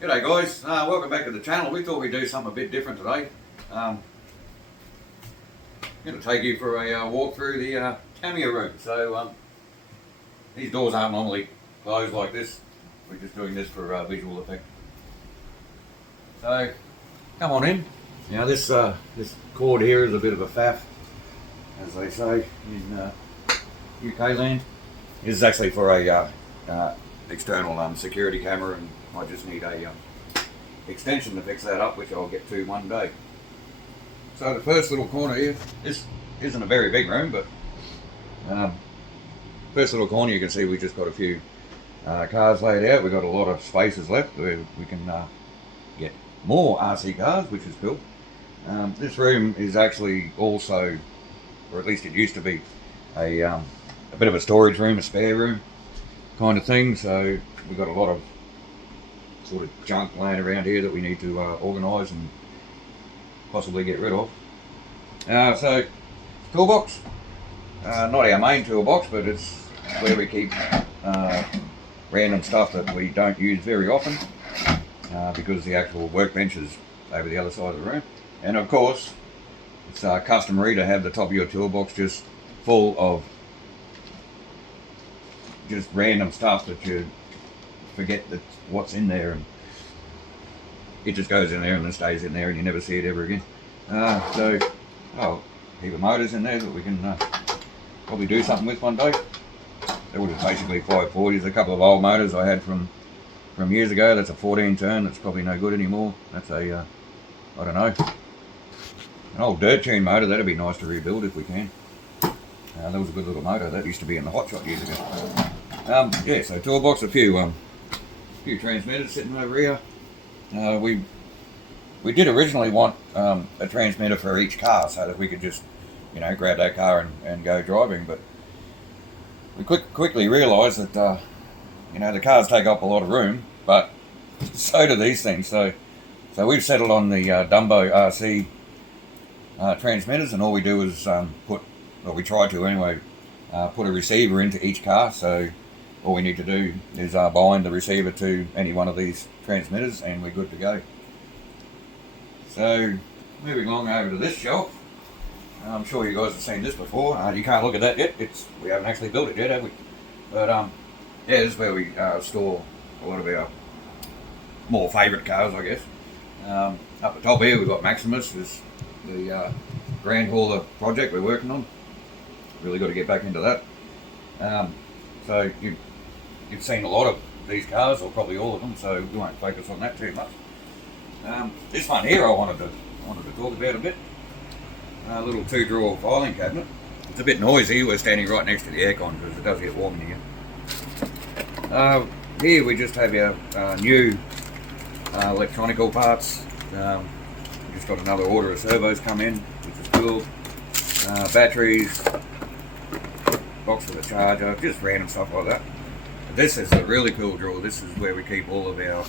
G'day guys, welcome back to the channel. We thought we'd do something a bit different today. I'm going to take you for a walk through the Tamiya room. So these doors aren't normally closed like this. We're just doing this for visual effect. So come on in. Now this cord here is a bit of a faff, as they say in UK land. This is actually for a external security camera, and I just need a extension to fix that up, which I'll get to one day. So the first little corner here, this isn't a very big room, but first little corner you can see we just got a few cars laid out. We've got a lot of spaces left where we can get more RC cars, which is cool. This room is actually also, or at least it used to be, a bit of a storage room, a spare room kind of thing. So we've got a lot of sort of junk laying around here that we need to organise and possibly get rid of. So toolbox, not our main toolbox, but it's where we keep random stuff that we don't use very often, because the actual workbench is over the other side of the room. And of course it's customary to have the top of your toolbox just full of just random stuff that you forget that's what's in there, and it just goes in there and then stays in there and you never see it ever again. Heap of motors in there that we can probably do something with one day. They were just basically 540s, a couple of old motors I had from years ago. That's a 14 turn, that's probably no good anymore. That's a, I don't know, an old dirt tune motor. That'd be nice to rebuild if we can. That was a good little motor. That used to be in the hot shot years ago. Yeah, so toolbox, a few transmitters sitting over here. We did originally want a transmitter for each car so that we could just, grab that car and go driving. But we quickly realised that, the cars take up a lot of room, but so do these things. So we've settled on the Dumbo RC transmitters, and all we do is we try to anyway, put a receiver into each car. So all we need to do is bind the receiver to any one of these transmitters and we're good to go. So moving along over to this shelf, I'm sure you guys have seen this before. You can't look at that yet. We haven't actually built it yet, have we? But yeah, this is where we store a lot of our more favourite cars, I guess. Up the top here we've got Maximus, is the Grand Hauler project we're working on. Really got to get back into that. So you've seen a lot of these cars, or probably all of them, so we won't focus on that too much. This one here I wanted to talk about a bit. A little 2-drawer filing cabinet. It's a bit noisy. We're standing right next to the aircon because it does get warm in here. Here we just have our new electronical parts. Just got another order of servos come in, which is cool. Batteries, box with a charger, just random stuff like that. This is a really cool drawer. This is where we keep all of our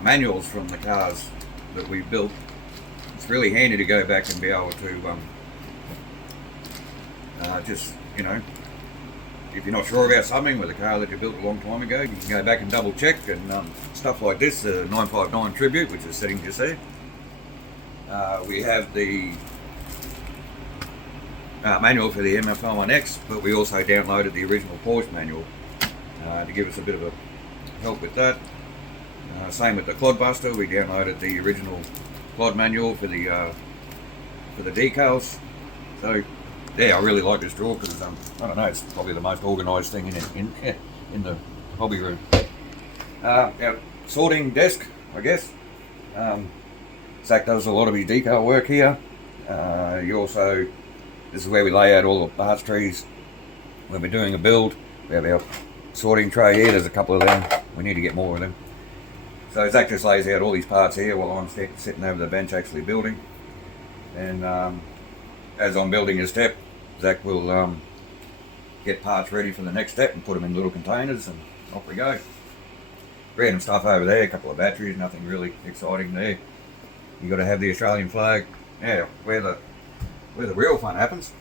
manuals from the cars that we built. It's really handy to go back and be able to if you're not sure about something with a car that you built a long time ago, you can go back and double check. And stuff like this, the 959 Tribute, which is sitting just there. We have the manual for the MF01X, but we also downloaded the original Porsche manual to give us a bit of a help with that. Same with the Clodbuster, we downloaded the original Clod manual for the decals. So yeah, I really like this drawer because I don't know, it's probably the most organised thing in the hobby room. Our sorting desk, I guess. Zach does a lot of his decal work here. This is where we lay out all the parts trees when we're doing a build. We have our sorting tray here. There's a couple of them. We need to get more of them. So Zach just lays out all these parts here while I'm sitting over the bench actually building. And as I'm building a step, Zach will get parts ready for the next step and put them in little containers, and off we go. Random stuff over there, a couple of batteries, nothing really exciting there. You got to have the Australian flag. Yeah, where the real fun happens.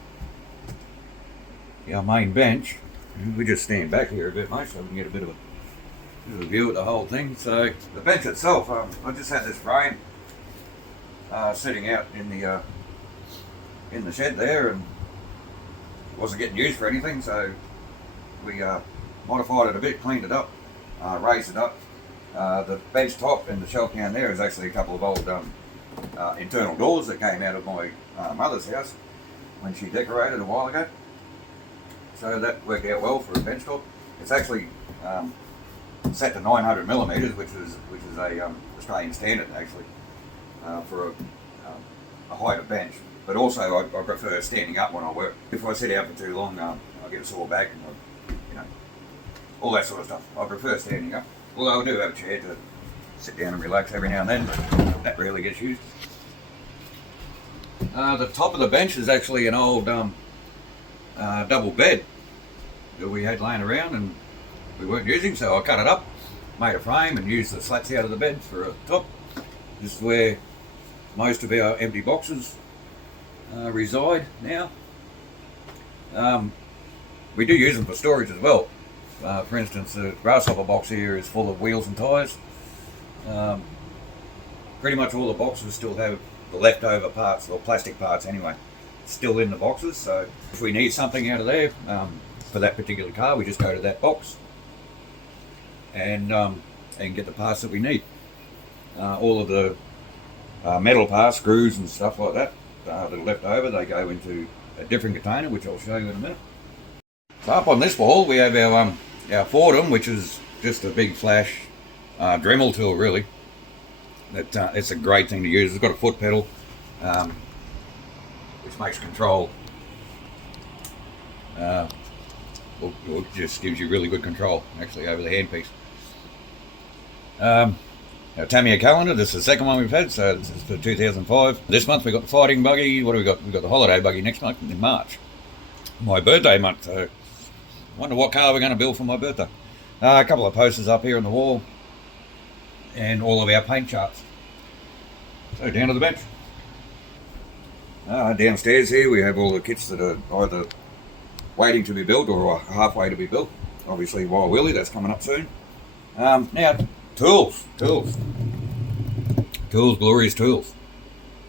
Our main bench. We just stand back here a bit, mate, so we can get a bit of Here's a view of the whole thing. So the bench itself, I just had this frame sitting out in the shed there, and it wasn't getting used for anything. So we modified it a bit, cleaned it up, raised it up. The bench top and the shelf down there is actually a couple of old internal doors that came out of my mother's house when she decorated a while ago. So that worked out well for a bench top. It's actually set to 900 millimeters, which is a Australian standard actually for a height of bench. But also I prefer standing up when I work. If I sit out for too long, I get a sore back and all that sort of stuff. I prefer standing up. Although I do have a chair to sit down and relax every now and then, but that rarely gets used. The top of the bench is actually an old double bed that we had laying around and we weren't using, so I cut it up, made a frame and used the slats out of the bed for a top. This is where most of our empty boxes reside now. We do use them for storage as well. For instance, the grasshopper box here is full of wheels and tyres. Pretty much all the boxes still have the leftover parts, or plastic parts anyway, still in the boxes. So if we need something out of there for that particular car, we just go to that box and get the parts that we need. All of the metal parts, screws and stuff like that that are left over, they go into a different container, which I'll show you in a minute. So up on this wall we have our Fordham, which is just a big flash Dremel tool really. It's a great thing to use. It's got a foot pedal which makes control, just gives you really good control actually over the handpiece. Our Tamiya calendar, this is the second one we've had, so this is for 2005. This month we got the fighting buggy. What do we got? We've got the holiday buggy next month in March. My birthday month, so I wonder what car we're going to build for my birthday. A couple of posters up here on the wall and all of our paint charts. So down to the bench. Downstairs here we have all the kits that are either waiting to be built or halfway to be built. Obviously Wild Willie, that's coming up soon. Now tools, glorious tools.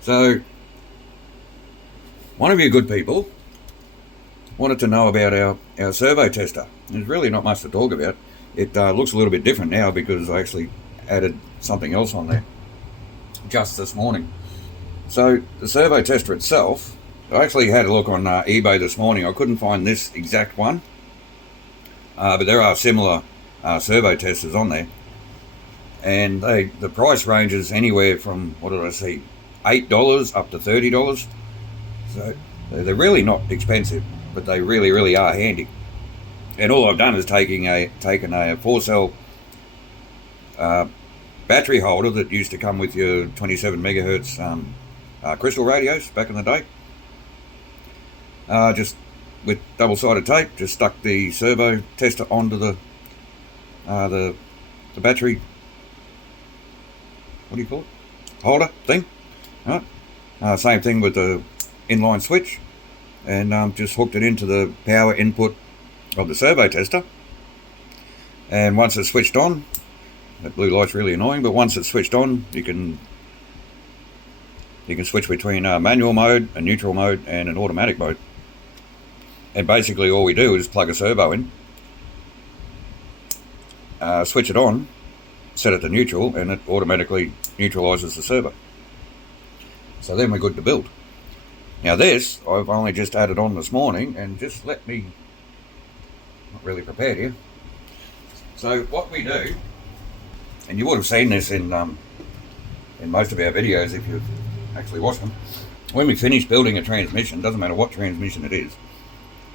So one of you good people wanted to know about our servo tester. There's really not much to talk about. It looks a little bit different now because I actually added something else on there just this morning. So the servo tester itself, I actually had a look on eBay this morning. I couldn't find this exact one, but there are similar servo testers on there, and the price ranges anywhere from, what did I see, $8 up to $30. So they're really not expensive, but they really are handy. And all I've done is taken a 4-cell battery holder that used to come with your 27 megahertz crystal radios back in the day. Just with double-sided tape, just stuck the servo tester onto the battery, what do you call it, holder thing. Right. Same thing with the inline switch, and just hooked it into the power input of the servo tester. And once it's switched on, that blue light's really annoying, but once it's switched on, you can switch between manual mode, a neutral mode, and an automatic mode. And basically all we do is plug a servo in, switch it on, set it to neutral, and it automatically neutralizes the servo. So then we're good to build. Now this, I've only just added on this morning, and just let me, not really prepared here. So what we do, and you would have seen this in most of our videos if you've actually watched them, when we finish building a transmission, doesn't matter what transmission it is,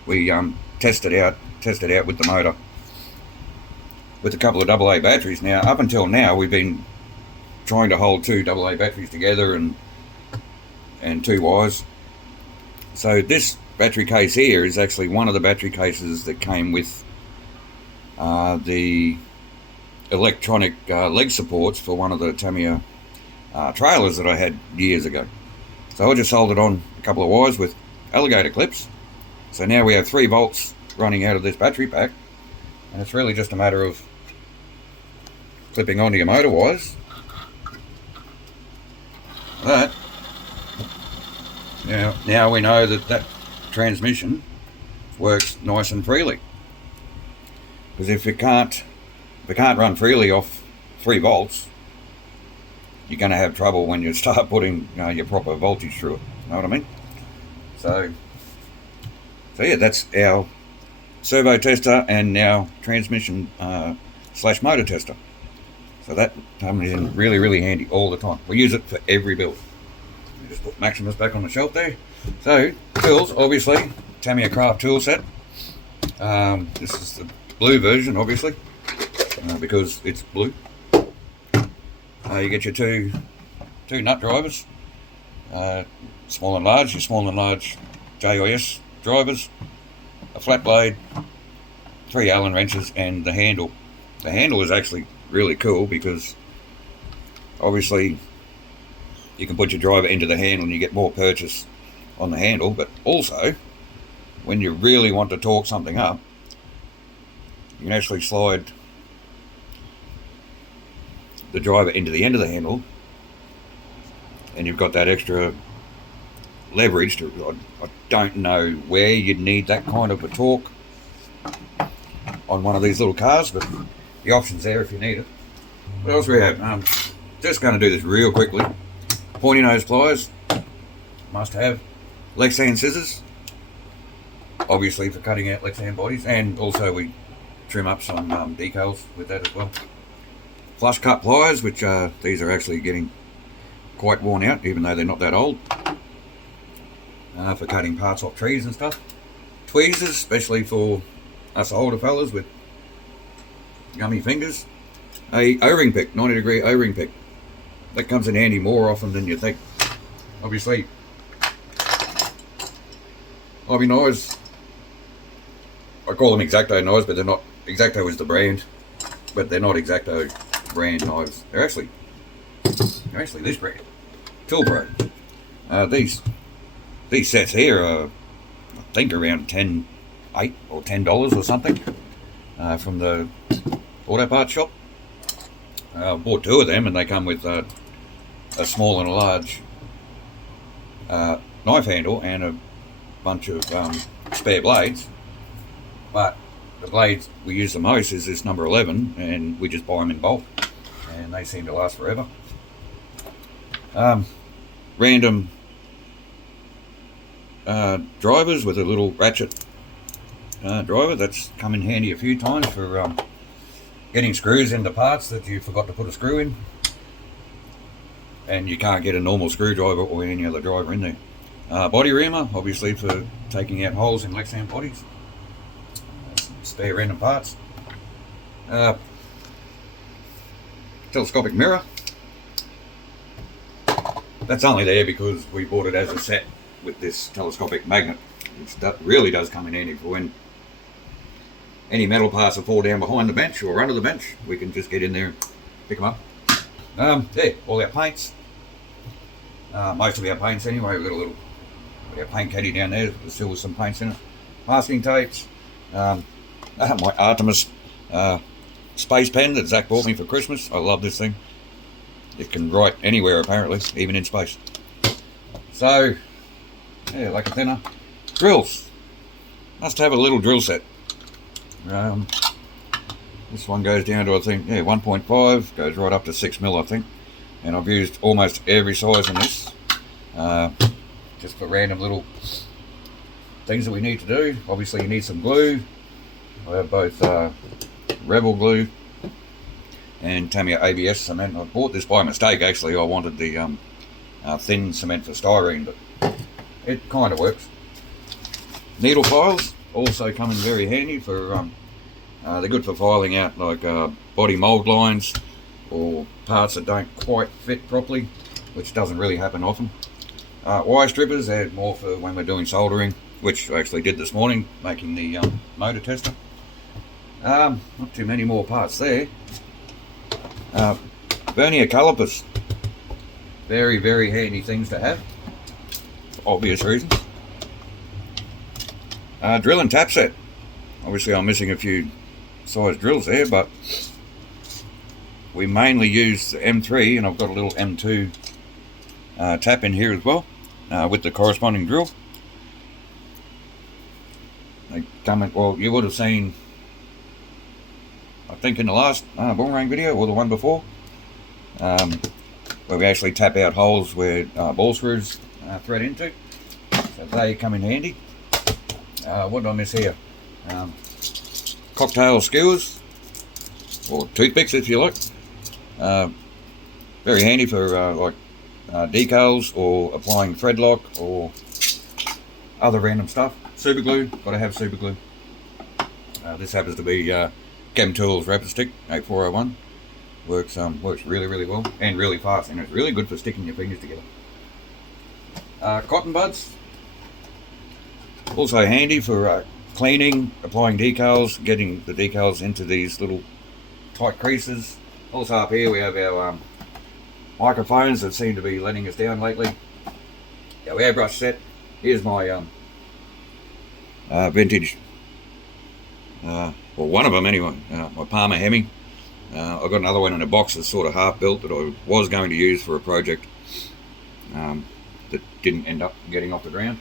we test it out with the motor with a couple of AA batteries. Now up until now we've been trying to hold two AA batteries together and two wires. So this battery case here is actually one of the battery cases that came with the electronic leg supports for one of the Tamiya trailers that I had years ago. So I just soldered on a couple of wires with alligator clips. So now we have 3 volts running out of this battery pack, and it's really just a matter of clipping onto your motor wires. But now we know that transmission works nice and freely. Because if it can't run freely off 3 volts, you're going to have trouble when you start putting your proper voltage through it. Know what I mean? So yeah, that's our servo tester and now transmission / motor tester. So that comes in really, really handy all the time. We use it for every build. We just put Maximus back on the shelf there. So tools, obviously, Tamiya Craft tool set. This is the blue version, obviously, because it's blue. You get your two nut drivers, small and large. Your small and large JIS drivers, a flat blade, 3 Allen wrenches, and the handle. The handle is actually really cool because obviously you can put your driver into the handle and you get more purchase on the handle, but also when you really want to torque something up, you can actually slide the driver into the end of the handle and you've got that extra leverage to, I don't know where you'd need that kind of a torque on one of these little cars, but the option's there if you need it. What else we have? Just going to do this real quickly. Pointy nose pliers, must have. Lexan scissors, obviously for cutting out Lexan bodies, and also we trim up some decals with that as well. Flush cut pliers, which these are actually getting quite worn out, even though they're not that old, for cutting parts off trees and stuff. Tweezers, especially for us older fellas with gummy fingers. A O-ring pick, 90-degree O-ring pick. That comes in handy more often than you think. Obviously, hobby knives, I call them X-Acto knives, but they're not. X-Acto is the brand, but they're not X-Acto brand knives. They're actually this brand, Tool Pro. These sets here are, I think, around $8 or $10 or something, from the auto parts shop. I bought 2 of them, and they come with a small and a large knife handle and a bunch of spare blades. But the blades we use the most is this number 11, and we just buy them in bulk, and they seem to last forever. Random drivers with a little ratchet driver. That's come in handy a few times for getting screws into parts that you forgot to put a screw in, and you can't get a normal screwdriver or any other driver in there. Body reamer, obviously for taking out holes in Lexan bodies. Some spare random parts. Telescopic mirror. That's only there because we bought it as a set with this telescopic magnet, which really does come in handy for when any metal parts will fall down behind the bench or under the bench. We can just get in there and pick them up. Yeah, all our paints. Most of our paints anyway. We've got our paint caddy down there, still with some paints in it. Masking tapes. My Artemis space pen that Zach bought me for Christmas. I love this thing. It can write anywhere apparently, even in space. So, yeah, like a thinner. Drills. Must have a little drill set. This one goes down to, I think, 1.5, goes right up to 6 mil, I think. And I've used almost every size in this, just for random little things that we need to do. Obviously you need some glue. I have both Rebel glue and Tamiya ABS cement. I bought this by mistake actually. I wanted the thin cement for styrene, but it kind of works. Needle files also come in very handy for, they're good for filing out like body mould lines or parts that don't quite fit properly, which doesn't really happen often. Wire strippers, they're more for when we're doing soldering, which I actually did this morning, making the motor tester. Not too many more parts there. Vernier calipers, very, very handy things to have, for obvious reasons. Drill and tap set. Obviously I'm missing a few size drills there, but we mainly use the M3, and I've got a little M2 tap in here as well, with the corresponding drill. They come in, well, you would have seen, I think in the last boomerang video, or the one before, where we actually tap out holes where ball screws thread into. So they come in handy. What did I miss here? Cocktail skewers, or toothpicks if you like. Very handy for like decals or applying thread lock or other random stuff. Super glue, got to have super glue. This happens to be Chem Tools Rapid Stick 8401. Works really well and really fast, and it's really good for sticking your fingers together. Cotton buds, also handy for cleaning, applying decals, getting the decals into these little tight creases. Also up here we have our microphones that seem to be letting us down lately. Our airbrush set. Here's my vintage, well, one of them anyway, my Palmer Hemi. I've got another one in a box that's sort of half built that I was going to use for a project that didn't end up getting off the ground.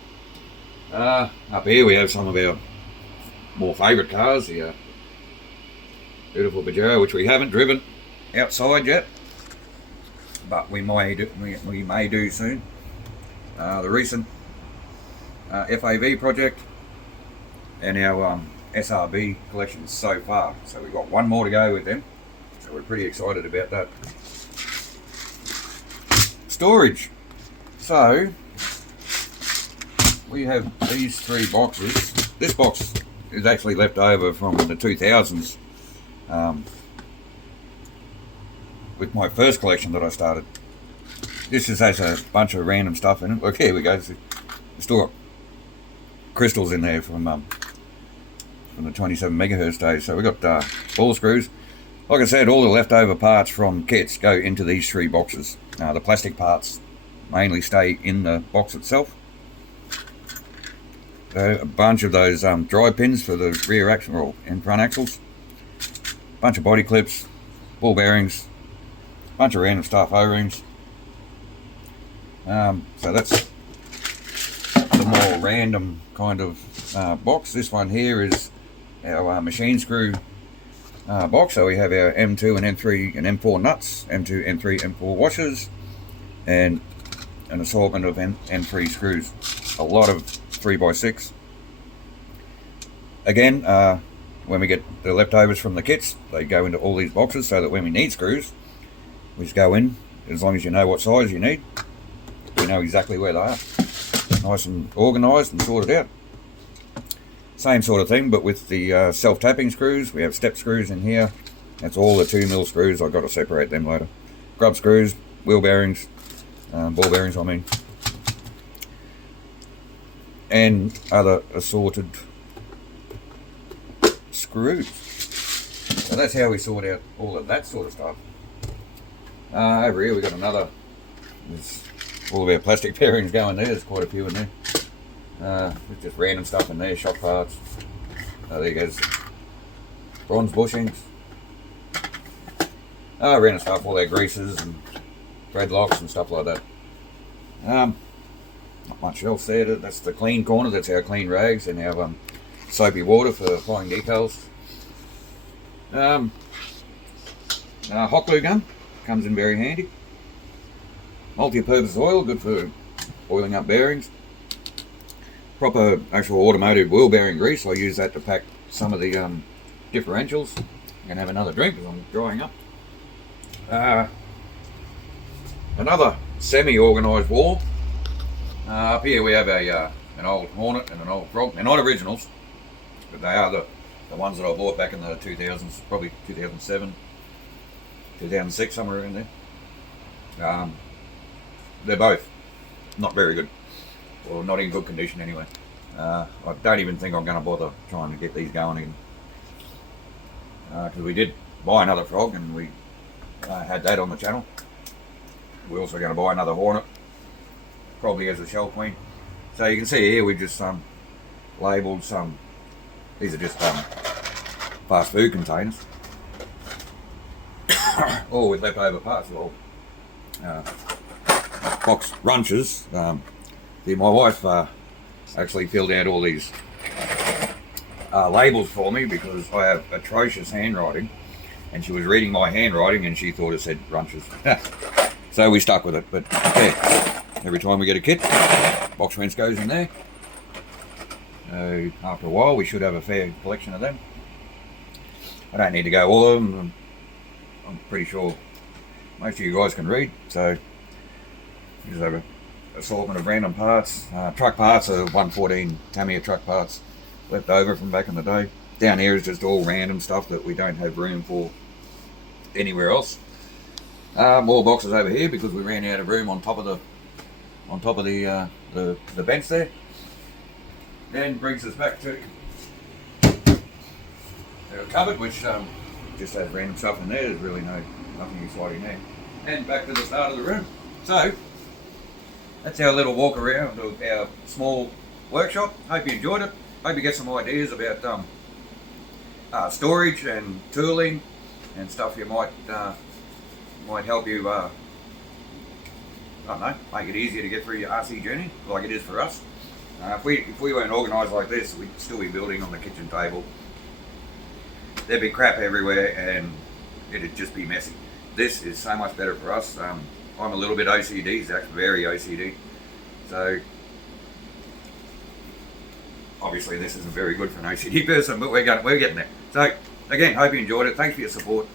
Up here we have some of our more favourite cars, the beautiful Pajero, which we haven't driven outside yet, but we may do soon. The recent FAV project and our SRB collection so far. So we've got one more to go with them. So we're pretty excited about that. Storage. So we have these 3 boxes. This box is actually left over from the 2000s with my first collection that I started. This just has a bunch of random stuff in it. Look, here we go. We still got crystals in there from the 27 megahertz days. So we got ball screws. Like I said, all the leftover parts from kits go into these 3 boxes. The plastic parts mainly stay in the box itself. A bunch of those drive pins for the rear axle and front axles. Bunch of body clips, ball bearings, bunch of random stuff, O-rings. So that's the more random kind of box. This one here is our machine screw box. So we have our M2 and M3 and M4 nuts, M2, M3, M4 washers, and an assortment of M3 screws. A lot of 3x6. Again, when we get the leftovers from the kits, they go into all these boxes so that when we need screws, we just go in. As long as you know what size you need, we know exactly where they are. Nice and organised and sorted out. Same sort of thing, but with the self-tapping screws. We have step screws in here. That's all the 2mm screws. I've got to separate them later. Grub screws, wheel bearings, ball bearings I mean, and other assorted screws. So that's how we sort out all of that sort of stuff. Over here we got another, there's all of our plastic bearings going there. There's quite a few in there. There's just random stuff in there, shock parts. There goes bronze bushings. Random stuff, all their greases and thread locks and stuff like that. Not much else there. That's the clean corner. That's our clean rags and our soapy water for applying decals. Hot glue gun comes in very handy. Multi-purpose oil, good for oiling up bearings. Proper actual automotive wheel bearing grease. I use that to pack some of the differentials. I'm going to have another drink because I'm drying up. Another semi-organised wall. Up here we have an old Hornet and an old Frog. They're not originals, but they are the ones that I bought back in the 2000s, probably 2007, 2006, somewhere in there. They're both not very good, or not in good condition anyway. I don't even think I'm going to bother trying to get these going again, because we did buy another Frog and we had that on the channel. We're also going to buy another Hornet, probably as a shell queen. So you can see here we just labelled some, these are just fast food containers. or with leftover parts, or box wrenches. My wife actually filled out all these labels for me because I have atrocious handwriting, and she was reading my handwriting and she thought it said wrenches. So we stuck with it. But yeah, every time we get a kit, box wrench goes in there. After a while, we should have a fair collection of them. I don't need to go all of them. I'm pretty sure most of you guys can read. So you just have an assortment of random parts. Truck parts are 114 Tamiya truck parts left over from back in the day. Down here is just all random stuff that we don't have room for anywhere else. More boxes over here because we ran out of room on top of the bench there. Then brings us back to the cupboard, which just has random stuff in there. There's really nothing exciting there. And back to the start of the room. So that's our little walk around of our small workshop. Hope you enjoyed it. Hope you get some ideas about storage and tooling and stuff you might help you. I don't know, make it easier to get through your RC journey, like it is for us. If we weren't organised like this, we'd still be building on the kitchen table. There'd be crap everywhere and it'd just be messy. This is so much better for us. I'm a little bit OCD, Zach's very OCD. So obviously this isn't very good for an OCD person, but we're getting there. So again, hope you enjoyed it. Thanks for your support.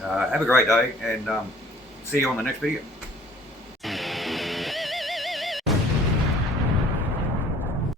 Have a great day and see you on the next video.